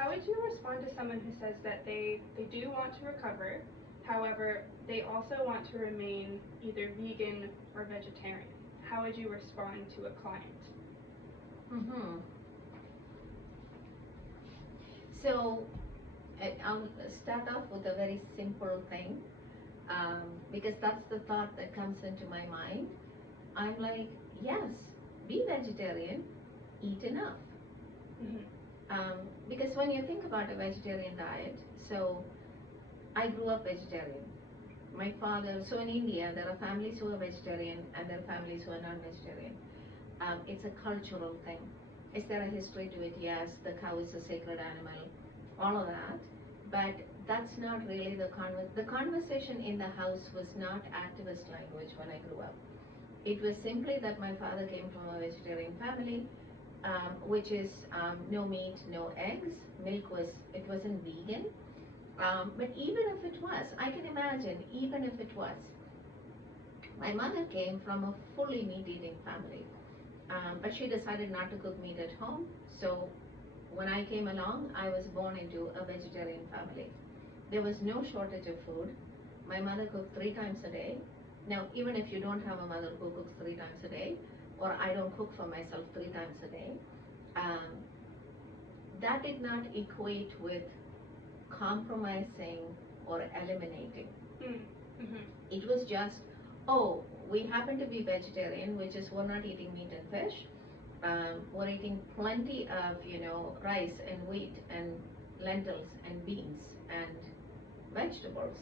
how would you respond to someone who says that they do want to recover, however, they also want to remain either vegan or vegetarian? How would you respond to a client? So I'll start off with a very simple thing, because that's the thought that comes into my mind. I'm like, yes, be vegetarian, eat enough. Because when you think about a vegetarian diet, so I grew up vegetarian. My father, so in India, there are families who are vegetarian and there are families who are non-vegetarian. It's a cultural thing. Is there a history to it? Yes, the cow is a sacred animal, all of that. But that's not really the conversation in the house was not activist language when I grew up. It was simply that my father came from a vegetarian family, which is no meat, no eggs. Milk wasn't vegan. But even if it was, I can imagine, even if it was, my mother came from a fully meat-eating family. But she decided not to cook meat at home. So when I came along, I was born into a vegetarian family. There was no shortage of food. My mother cooked 3 times a day. Now, even if you don't have a mother who cooks 3 times a day, or I don't cook for myself 3 times a day, that did not equate with compromising or eliminating. It was just, oh, we happen to be vegetarian, which is we're not eating meat and fish. We're eating plenty of, rice and wheat and lentils and beans and vegetables.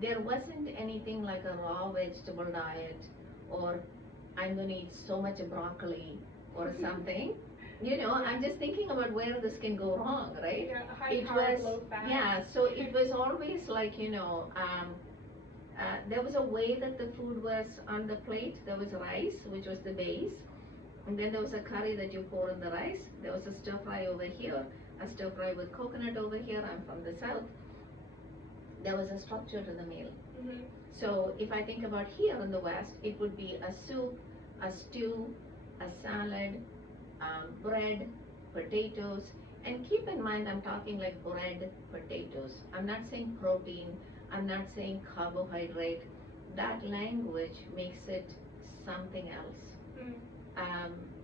There wasn't anything like a raw vegetable diet, or I'm going to eat so much broccoli or something. I'm just thinking about where this can go wrong, right? Yeah, high carb, low fat. Yeah, so it was always like, there was a way that the food was on the plate. There was rice, which was the base, and then there was a curry that you pour in the rice. There was a stir fry over here, a stir fry with coconut over here. I'm from the south. There was a structure to the meal. So if I think about here in the West, it would be a soup, a stew, a salad, bread, potatoes, and keep in mind I'm talking like bread, potatoes. I'm not saying protein, I'm not saying carbohydrate. That language makes it something else.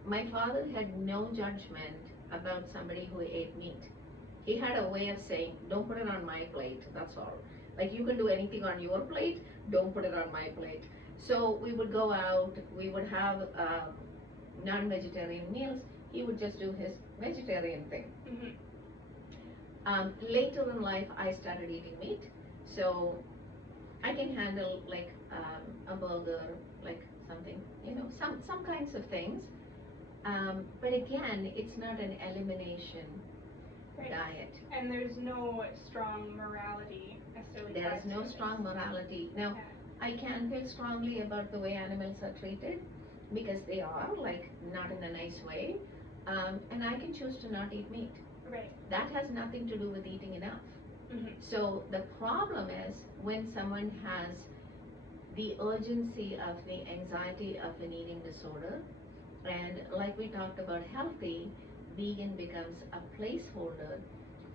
My father had no judgment about somebody who ate meat. He had a way of saying, don't put it on my plate, that's all. Like, you can do anything on your plate, don't put it on my plate. So we would go out, we would have non-vegetarian meals. He would just do his vegetarian thing. Later in life, I started eating meat. So I can handle like a burger, like something, some kinds of things. But again, it's not an elimination diet. And there's no strong morality necessarily. There is no strong morality. Now, I can feel strongly about the way animals are treated, because they are, like, not in a nice way. And I can choose to not eat meat. Right. That has nothing to do with eating enough. So the problem is when someone has the urgency of the anxiety of an eating disorder, and like we talked about healthy, vegan becomes a placeholder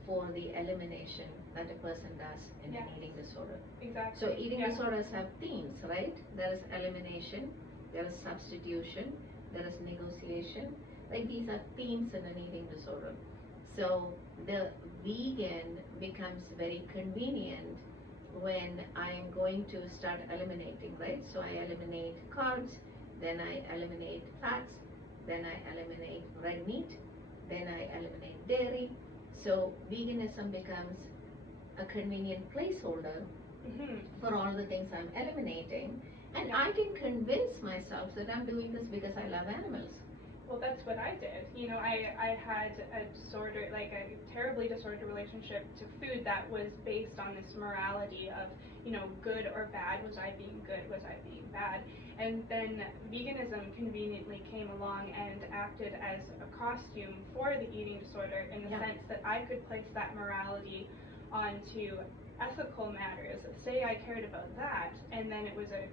for the elimination that a person does in an eating disorder. Exactly. So eating disorders have themes, right? There is elimination, there is substitution, there is negotiation. Like, these are themes in an eating disorder. So the vegan becomes very convenient when I am going to start eliminating, right? So I eliminate carbs, then I eliminate fats, then I eliminate red meat, then I eliminate dairy. So veganism becomes a convenient placeholder for all the things I'm eliminating. And I can convince myself that I'm doing this because I love animals. Well, that's what I did. I had a disorder, like a terribly disordered relationship to food that was based on this morality of, good or bad. Was I being good? Was I being bad? And then veganism conveniently came along and acted as a costume for the eating disorder, in the sense that I could place that morality onto ethical matters. Say I cared about that, and then it was a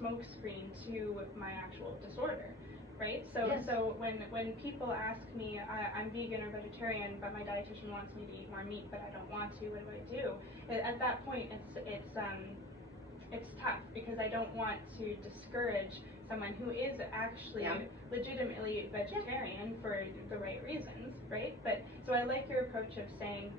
smokescreen to my actual disorder. right? So Yes. so when people ask me, I'm vegan or vegetarian, but my dietitian wants me to eat more meat, but I don't want to. What do I do? At that point, it's tough because I don't want to discourage someone who is actually Yeah. legitimately vegetarian for the right reasons, right? But so I like your approach of saying,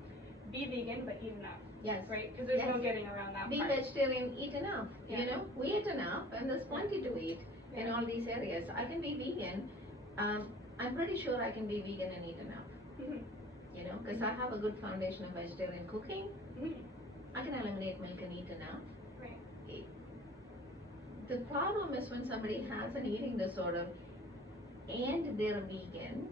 be vegan but eat enough. Yes. Right? Because there's no Yes. getting around that Be part. vegetarian, eat enough. Yeah. You know, we eat enough, and there's plenty to eat in Yeah. all these areas. I can be vegan. I'm pretty sure I can be vegan and eat enough. Mhm. You know, because I have a good foundation of vegetarian cooking. Mhm. I can eliminate milk and eat enough. Right. The problem is when somebody has an eating disorder and they're a vegan,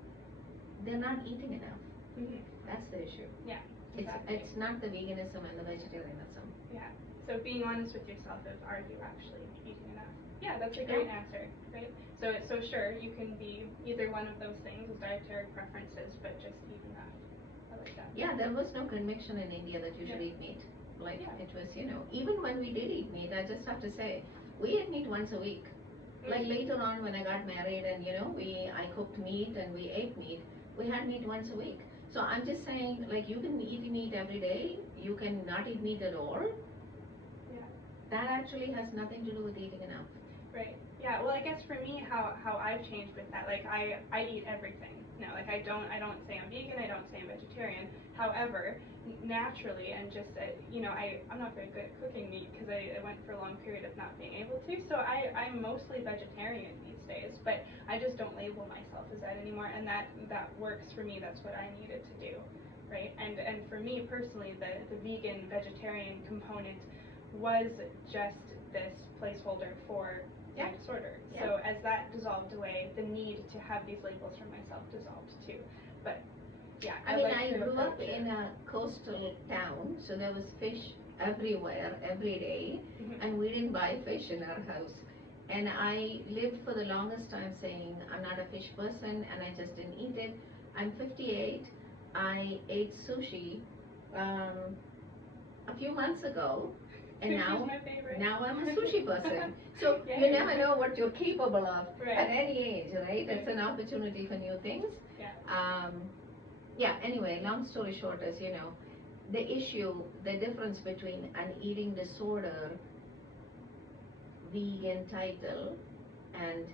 they're not eating enough. Mhm. That's the issue. Yeah. Exactly. It's not the veganism and the vegetarianism. Yeah. So being honest with yourself of, are you actually eating enough? Yeah, that's a great answer, right? So sure, you can be either one of those things as dietary preferences, but just eat enough. I like that. Yeah, there was no conviction in India that you should eat meat. Like, it was, you know, even when we did eat meat, I just have to say, we ate meat once a week. Like later on when I got married and, you know, I cooked meat and we ate meat, we had meat once a week. So I'm just saying, like, you can eat meat every day, you can not eat meat at all. Yeah. That actually has nothing to do with eating enough. Right. Yeah. Well, I guess for me, how I've changed with that, like I eat everything. No, like I don't say I'm vegan. I don't say I'm vegetarian. However, naturally and just you know, I'm not very good at cooking meat because I went for a long period of not being able to. So I'm mostly vegetarian these days, but I just don't label myself as that anymore, and that works for me. That's what I needed to do, right? And for me personally, the vegan vegetarian component was just this placeholder for my disorder. So as that dissolved away, the need to have these labels for myself dissolved too. But yeah, I mean, I grew up in a coastal town, so there was fish everywhere, every day, and we didn't buy fish in our house. And I lived for the longest time saying, I'm not a fish person, and I just didn't eat it. I'm 58. I ate sushi a few months ago, and now I'm a sushi person. So you never know what you're capable of at any age, right? It's an opportunity for new things. Yeah, anyway, long story short is, you know, the difference between an eating disorder vegan title and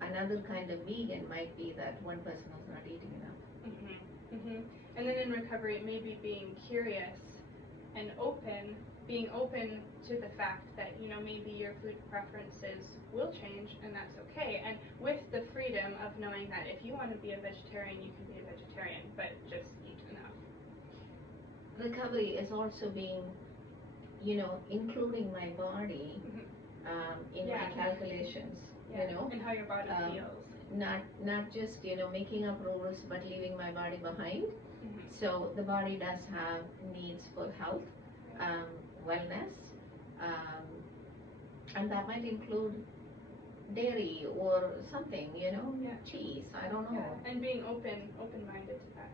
another kind of vegan might be that one person is not eating enough. And then in recovery, maybe being curious and being open to the fact that, you know, maybe your food preferences will change and that's okay. And with the freedom of knowing that if you want to be a vegetarian, you can be a vegetarian, but just eat enough. Recovery is also being, you know, including my body in my calculations, you know. And how your body feels. Not just, you know, making up rules, but leaving my body behind. So the body does have needs for health, wellness, and that might include dairy or something, you know, cheese, I don't know. And being open-minded to that.